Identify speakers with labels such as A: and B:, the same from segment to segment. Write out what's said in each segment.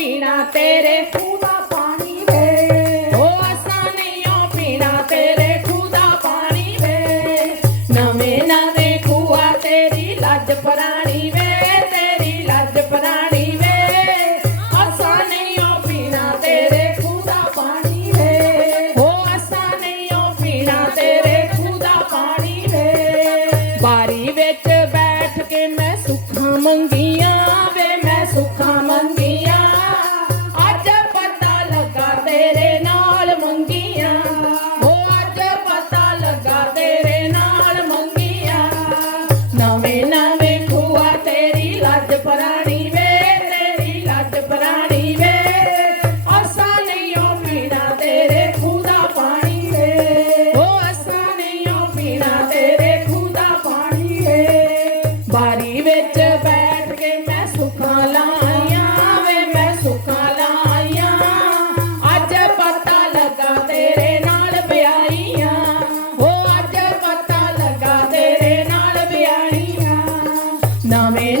A: ਪੀਣਾ ਤੇਰੇ
B: ਖੂਹ ਦਾ ਪਾਣੀ ਵੇ।
A: ਓ ਅਸਾਂ ਨਹੀਂ ਓ ਪੀਣਾ ਤੇਰੇ ਖੂਹ ਦਾ ਪਾਣੀ ਵੇ। ਨਵੇਂ ਨਵੇਂ ਖੂਆ ਤੇਰੀ ਲੱਜ ਪਰਾਣੀ ਵੇ, ਤੇਰੀ ਲੱਜ ਪਰਾਣੀ ਵੇ। ਅਸਾਂ ਨਹੀਂ ਓ ਪੀਣਾ ਤੇਰੇ ਖੂਹ ਦਾ
B: ਪਾਣੀ ਵੇ।
A: ਓ ਅਸਾਂ ਨਹੀਂ ਓ ਪੀਣਾ ਤੇਰੇ ਖੂਹ ਦਾ ਪਾਣੀ ਵੇ। ਬਾਰੀ ਵਿੱਚ ਬੈਠ ਕੇ ਮੈਂ ਸੁੱਖਾਂ ਮੰਗੀਆਂ ਵੇ, ਮੈਂ ਸੁੱਖਾਂ ਮੰਗੀਆਂ ਵਿੱਚ ਬੈਠ ਕੇ ਮੈਂ ਸੁੱਖਾਂ ਲਾਈਆਂ ਵੇ, ਮੈਂ ਸੁੱਖਾਂ ਲਾਈਆਂ। ਅੱਜ ਪਤਾ ਲੱਗਾ ਤੇਰੇ ਨਾਲ ਵਿਆਹੀਆਂ। ਓ ਅੱਜ ਪਤਾ ਲੱਗਾ ਤੇਰੇ ਨਾਲ ਵਿਆਹੀਆਂ। ਨਵੇਂ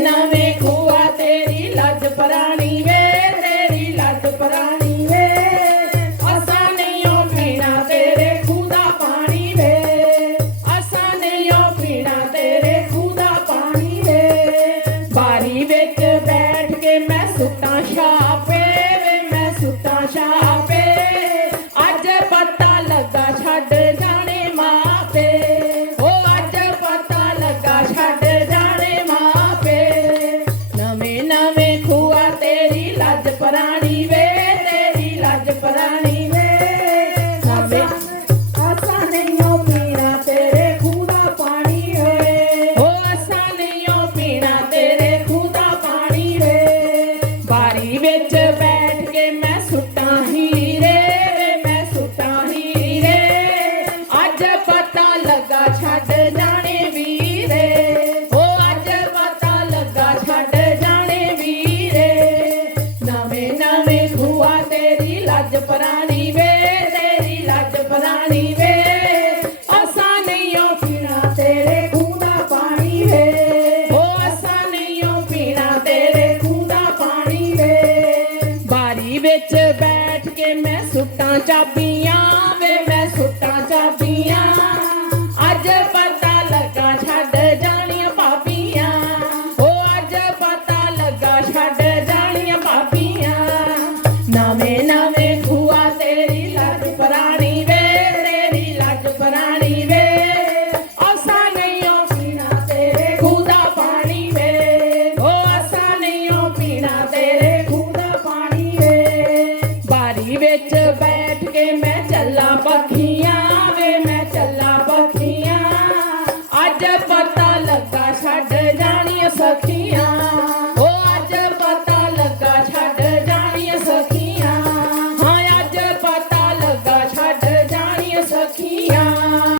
A: ਬਾਰੀ ਵਿੱਚ ਬੈਠ ਕੇ ਮੈਂ ਸੁੱਟਾਂ ਹੀਰੇ ਵੇ ਮੈਂ ਸੁੱਟਾਂ ਹੀਰੇ ਅੱਜ ਪਤਾ ਲੱਗਾ ਛੱਡ ਜਾਣੇ ਵੀਰੇ ਓ ਅੱਜ ਪਤਾ ਲੱਗਾ ਛੱਡ ਜਾਣੇ ਵੀਰੇ ਨਵੇਂ ਨਵੇਂ ਖੂਆ ਤੇਰੀ ਲੱਜ ਪਰਾਣੀ ਵਿੱਚ ਬੈਠ ਕੇ ਮੈਂ ਸੁੱਟਾਂ ਚਾਬੀਆਂ ਵੇ ਮੈਂ ਸੁੱਟਾਂ ਚਾਬੀਆਂ। ਅੱਜ ਵਿੱਚ ਬੈਠ ਕੇ ਮੈਂ ਚੱਲਾਂ ਪੱਖੀਆਂ ਵੇ ਮੈਂ ਚੱਲਾਂ ਪੱਖੀਆਂ। ਅੱਜ ਪਤਾ